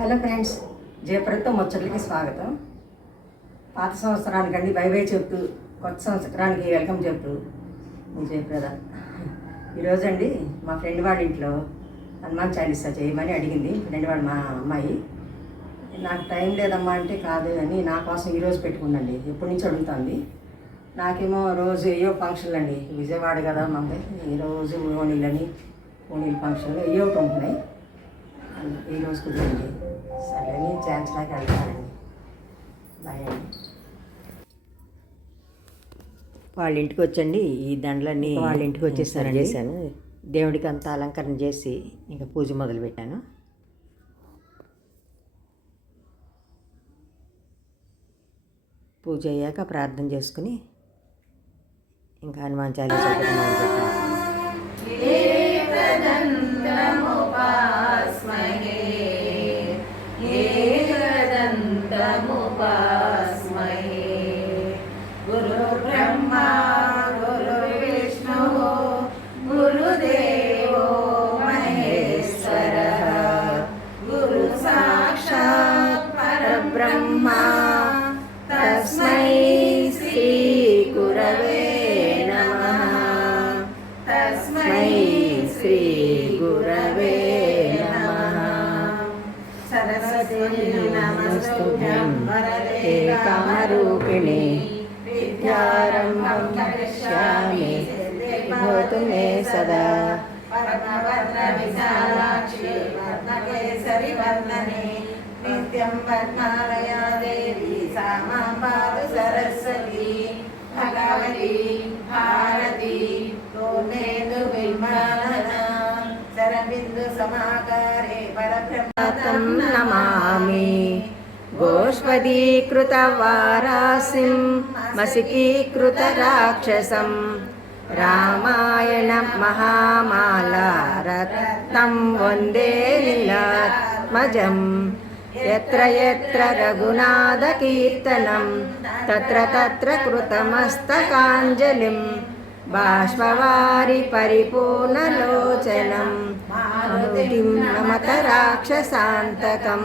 Hello friends జయప్రదతో ముచ్చట్లకి స్వాగతం. పాత సంవత్సరానికి అండి బై బై చెప్తూ కొత్త సంవత్సరానికి వెల్కమ్ చెప్తూ నేను జయప్రద. ఈరోజు అండి మా ఫ్రెండ్ వాళ్ళ ఇంట్లో హనుమాన్ చాలీసా చేయమని అడిగింది. ఫ్రెండ్ వాడు మా అమ్మాయి నాకు టైం లేదమ్మా అంటే కాదు అని నా కోసం ఈరోజు పెట్టుకుందండి ఎప్పటి నుంచి అడుగుతుంది? నాకేమో రోజు ఏయో ఫంక్షన్లు అండి. విజయవాడ కదా మంది. ఈరోజు ఓణీలని ఓణీల ఫంక్షన్లు ఏయో ఒకటి ఉంటున్నాయి. ఈ రోజు కుదిరింది. సరే అని చేయించడానికి వెళ్తానండి. బాయ్ అండి. వాళ్ళ ఇంటికి వచ్చండి. ఈ దండలన్నీ వాళ్ళ ఇంటికి వచ్చేసాను చేశాను. దేవుడికి అంతా అలంకరణ చేసి ఇంకా పూజ మొదలు పెట్టాను. పూజ అయ్యాక ప్రార్థన చేసుకుని ఇంకా హనుమాన్ చాలీసా శ్రీ గురవే సరస్వతి నమస్తుభ్యం సదా సరస్వతి భగవతి शरबिन्दु समाकारे परब्रह्म तं नमामि गोष्पदीकृतवारासिं मसिकीकृतराक्षसं रामायणं महामाला रत्नं वन्दे लीलात्मजम् यत्र यत्र रघुनाथकीर्तनं तत्र तत्र कृतमस्तकाञ्जलिं बाष्पवारि परिपूर्णलोचनं మృతిం నమత రాక్షసాంతకం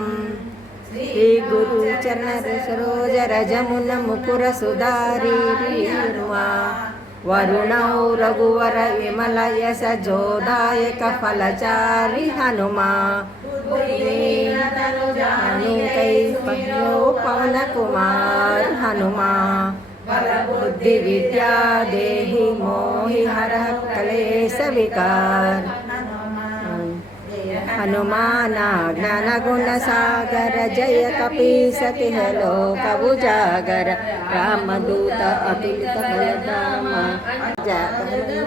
శ్రీ గురు చరణ సరోజ రజమున ముకుర సుధారీ వరుణౌ రఘువర విమల యశ జోదాయక ఫలచారి హనుమా పవన కుమార్ హనుమా బుద్ధి విద్యా దేహి మోహి హర కలేశ వికార్ बलधाम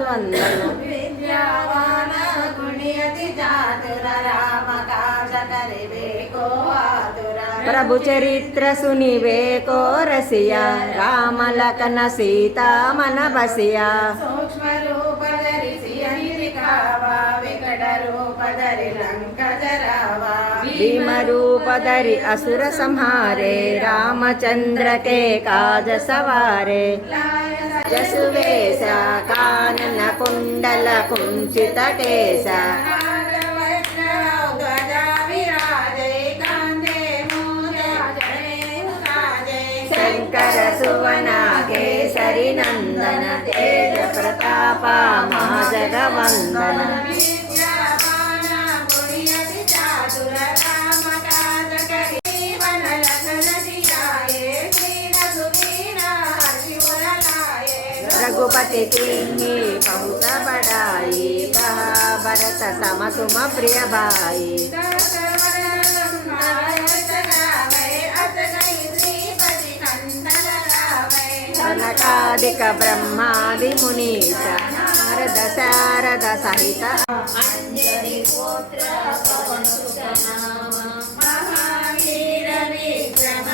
वन्दन विद्यावान गुणयति चातुर राम काज करिबेको आतुर प्रभु चरित्र सुनिवे को रसिया राम लखन सीता मन बसिया सूक्ष्म रूप धरिसि अनिरिकावा विकट रूप धरि लंक जरावा भीम रूप धरि असुर संहारे रामचंद्र के काज सवारे लाय जसुवेश कानन कुंडल कुंचित केश वैष्णव रघुपति की बहुत बड़ाई कहा भरत सम तुम प्रिय भाई సనకాదిక బ్రహ్మాది మునీశ నారద శారద సహిత మహావీర విక్రమ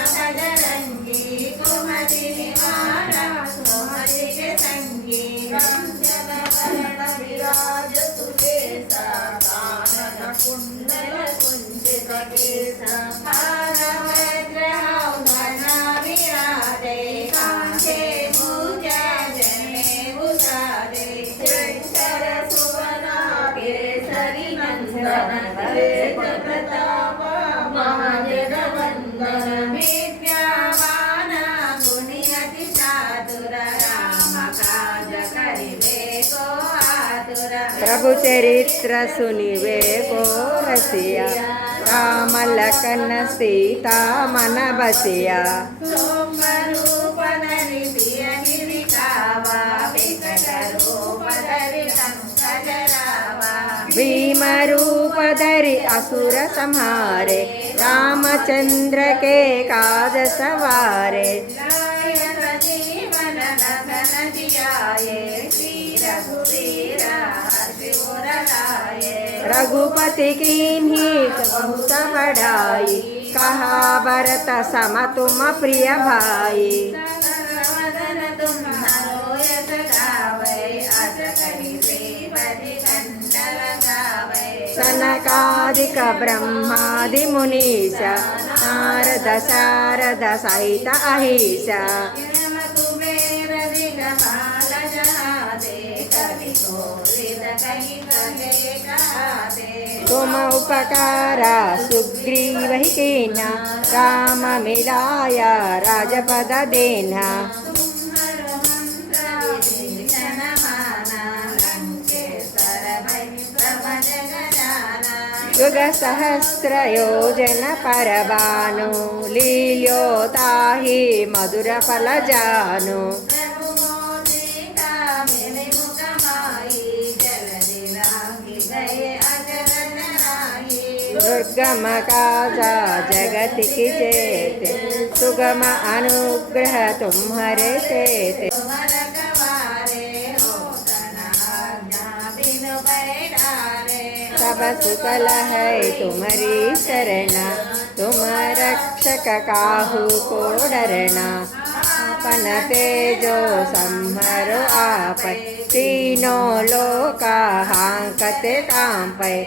సోమరూపధరి ప్రియనిధి కావా వికట రూపధరి సంకటరావా भीम रूप धरि असुर संहारे रामचंद्र के काज सवारे रघुपति की बहुत बढ़ाई कहा भरत सम तुम प्रिय भाई वदन तुम हरोयत गावै अज कहि श्रीपति कंडल गावै सनकादिक ब्रह्मादि मुनीश नारद शारद सहित अहिष तुम उपकारा सुग्रीव ही कीना राम मिलाया राजपद देना राही दुर्गम काजा जगत की चेत सुगम अनुग्रह तुम्हारे बैठारे सब सुकल है तुम्हारी शरणा तुम रक्षक काहू को डरना। अपन तेजो संहरो आप तीनों लोका हांकते कांपै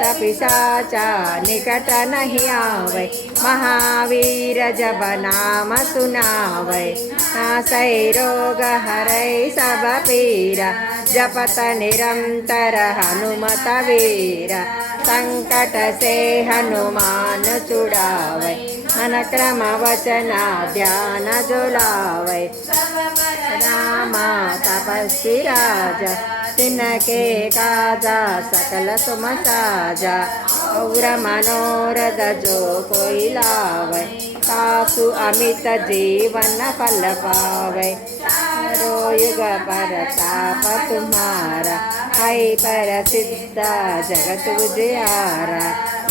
तपिसाचा निकट नहीं आवे महावीर जब नाम सुनावे नासै रोग हरै सब पीरा जपत निरंतर हनुमत वीर संकट से हनुमान छुड़ावे मन क्रम वचना ध्यान जुलावे सब पर रामा तपस्वी राजा तिनके काजा ಸಾಜಾ ಸಕಲ ಸುಮ ಸಾಜಾ ಔರ ಮನೋರದ ಜೋ ಕೊಯ್ಲಾವೈ ತಾಸು ಅಮಿತ ಜೀವನ ಫಲ ಪಾವೈ ಯುಗ ಪರ ತಾಪ ತುಮಾರ ಹೈ ಪರ ಸಿದ್ಧ ಜಗತ್ತು ವಿಜಯಾರ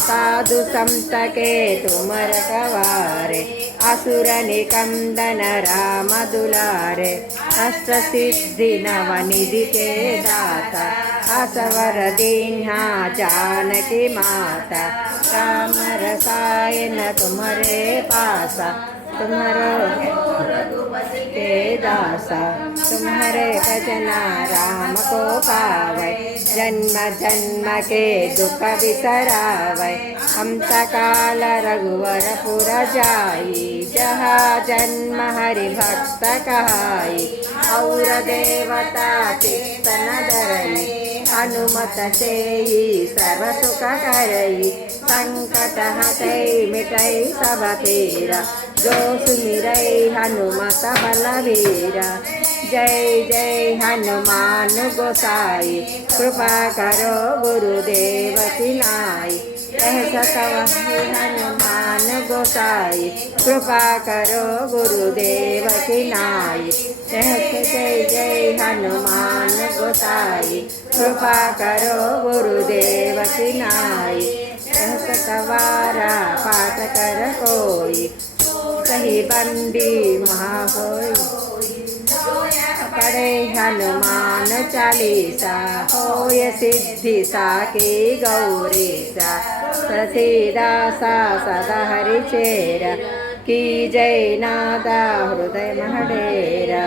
ಸಾಧು ಸಂತಕೆ ತುಮರ ಕವಾರೆ అసురని కందన రామదులారే అష్టసిద్ధి నవనిధి చేదాత అసవర దీన్హా జానకి మాత రామ రసాయన తుమరే పాస తుమరో माता राम रसायन तुम्हारे पासा तुम्हारो के दासा तुम्हारे भजना राम को पावै जन्म जन्म के दुख बिसरावै अंत काल रघुवर पुर जाई जहाँ जन्म हरि भक्त कहाई और देवता चित्तन धरई हनुमत से सर्व सुख करई संकट हटई मिटई सब पीरा जो सुमिरई हनुमत बलवीरा। जय जय हनुमान गोसाई, कृपा करो गुरुदेव की नाई कह सकवहि हनुमान गोसाई, कृपा करो गुरुदेव की नाई कह जय जय हनुमान गोसाई, कृपा करो गुरुदेव की नाई कह सतवारा पाठ कर कोई सही बंदी महाभोई पढ़े हनुमान चालीसा, होय सिद्धि साकी गौरी सा प्रसीदासा सदा हरि चेरा की जय नादा हृदय महडेरा।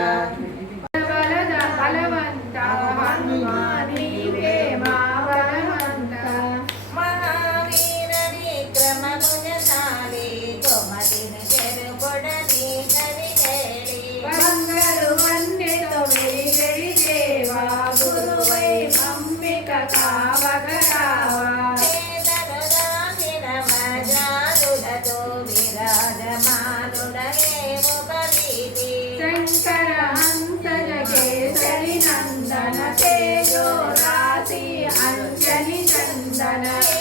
sana.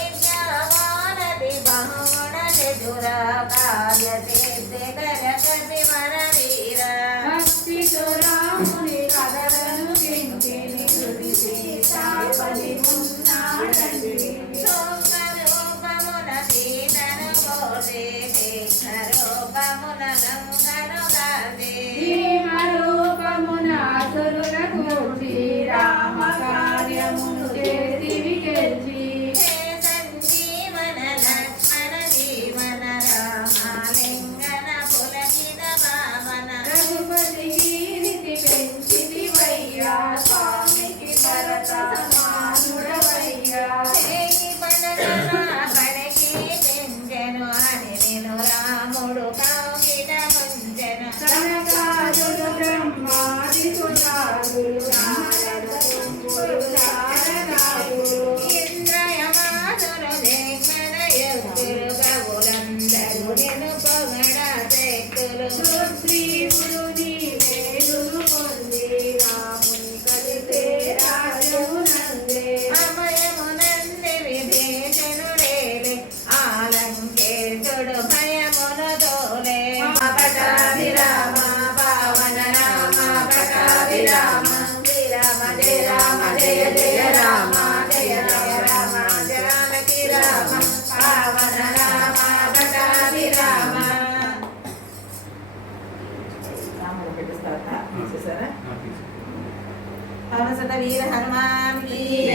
వీర హనుమాన్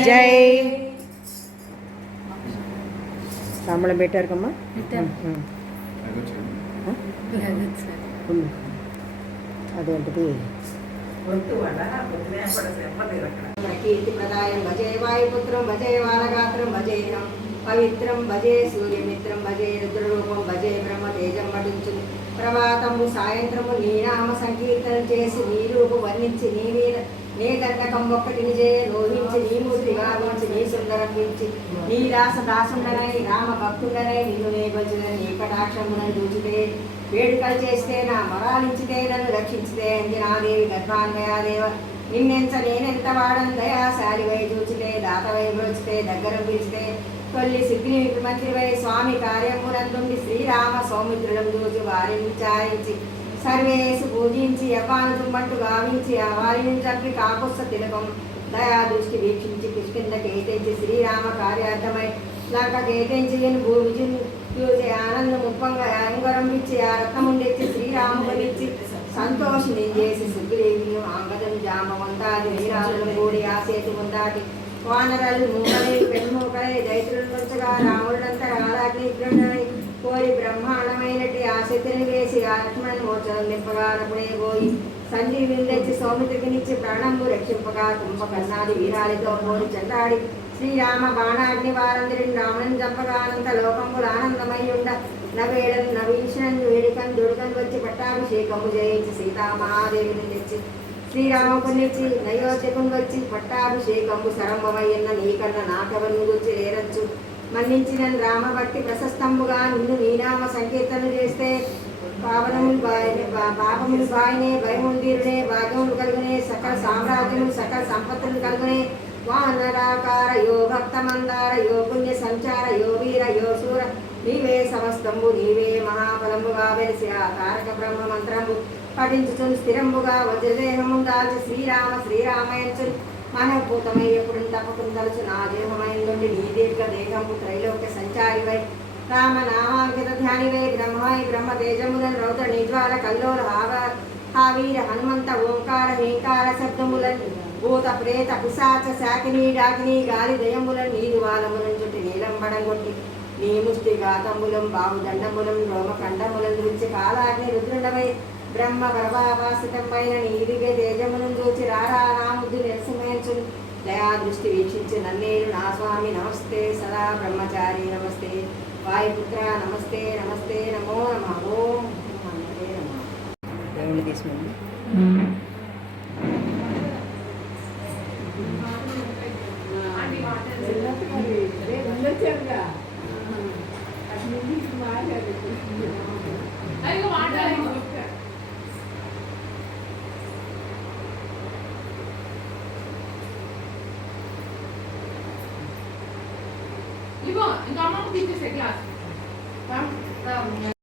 జై తమ్ముడు పెట్టారు కమ్మా అదేంటిది కీర్తి ప్రదాయం భజే వాయుపుత్రం భజే వానగాత్రం భజేనం పవిత్రం భజే సూర్యమిత్రం భజే రుద్రరూపం భజే బ్రహ్మ తేజం పఠించు ప్రభాతము సాయంత్రము నీ నామ సంకీర్తన చేసి నీ రూపు వర్ణించి నీ మీద నీ దండకం ఒక్కటిని చేయ లోహించి నీ మూర్తి గావించి నీ సుందరం నీ దాస దాసుండనై రామ భక్తుండనై నిన్ను నేగొచ్చిన నీ కటాక్షములను దూచితే. వేడుకలు చేస్తే నా మరాలించితే నన్ను రక్షించితే అంజనాదేవి గర్భాన్వయాదేవ నిన్నెంత నేనెంత వాడను దయాశాలివై చూచితే దాతవై బ్రోచితే దగ్గర పిలిచితే. తొల్లి సిద్ధిని మంత్రివై స్వామి కార్యమునందుండి శ్రీరామ సౌమిత్రులను చూచి వారిని విచారించి సర్వేసు పూజించి యవ్వాను గావించి ఆ వారిని చంపి కాకుస్త తిలకం. దయా దృష్టి వీక్షించి కిష్కింద కేతించి శ్రీరామ కార్యార్థమై లంక కేతించి భూమి చూసి ఆనందం ముప్పంగా అంగరం ఇచ్చి ఆ రత్నముండెచ్చి శ్రీరామునిచ్చి సంతోషిని చేసి సుగ్రీవిని అంగదం జామవంతాది వీరాలను కూడి ఆ సేతు ఉందాది వానరాలు మూకలై పెన్మూకలై దైత్రులు రాముడంతా రాధాగ్నిగ్రుడై కోరి బ్రహ్మాండమైనటి ఆ శక్తిని వేసి ఆత్మను లక్ష్మణ్ పోయి సంజీవిని తెచ్చి సౌమిత్రికినిచ్చి ప్రాణంబు రక్షింపగా కుంభకర్ణాది వీరాలితో పోరి చెండాడి శ్రీరామ బాణాగ్ని వారందరిని రాముని చంపగానంత లోకములు ఆనందమయ్యుండ నవేడను నవీషణను వేడికన్ దుడుకన్ వచ్చి పట్టాభిషేకము చేయించి సీతామహాదేవిని తెచ్చి. శ్రీరామకునిచ్చి నయోధ్యకుని వచ్చి పట్టాభిషేకము సరంభమయ్యన్న నీకన్న నాకవన్ను గురించి లేరచ్చు. మన్నించిన రామభక్తి ప్రశస్తంబుగా నిన్ను నీనామ సంకీర్తన చేస్తే పావనములు బాయనే పాపములు బాయనే తీరునే భాగ్యములు కలుగునే సకల సామ్రాజ్యములు సకల సంపత్తులు కలుగునే. వానరాకార యో భక్తమందార యో పుణ్య సంచార యో వీర యో సూర నీవే సమస్తంబు నీవే మహాఫలంబుగా వెలిసి ఆ తారక బ్రహ్మ మంత్రంబు పఠించుచుని స్థిరంబుగా వజ్రదేహము దాల్చి శ్రీరామ శ్రీరామయంచు మానవభూతమై ఎప్పుడు తప్పకుండా తలుచు నా దేహమైందుండి నీ దీర్ఘ దేహము త్రైలోక్య సంచారివై. రామ నామాంకిత ధ్యానివై. బ్రహ్మాయి బ్రహ్మ తేజములను రౌద్ర నిజ్వాల కల్లోల హావ హావీర హనుమంత ఓంకార హేంకార శబ్దములను. భూత ప్రేత పిశాచ శాకిని డాకిని గాలి దయములను. నీరు వాలములను చుట్టి నీలంబడం కొట్టి నీ ముష్టి గాతములం బాహుదండములం రోమకండములం దృష్టి కాలాగ్ని రుద్రుండమై బ్రహ్మ ప్రభావాసితం పైన నీదిగే తేజములను చూచి రారా నా ముద్దు నిరసమేంచు దయా దృష్టి వీక్షించి నన్నేరు నా స్వామి నమస్తే సదా బ్రహ్మచారి నమస్తే వాయుపుత్ర నమస్తే నమస్తే నమో నమ ఓం నమస్తే నమ bitte vergleichen.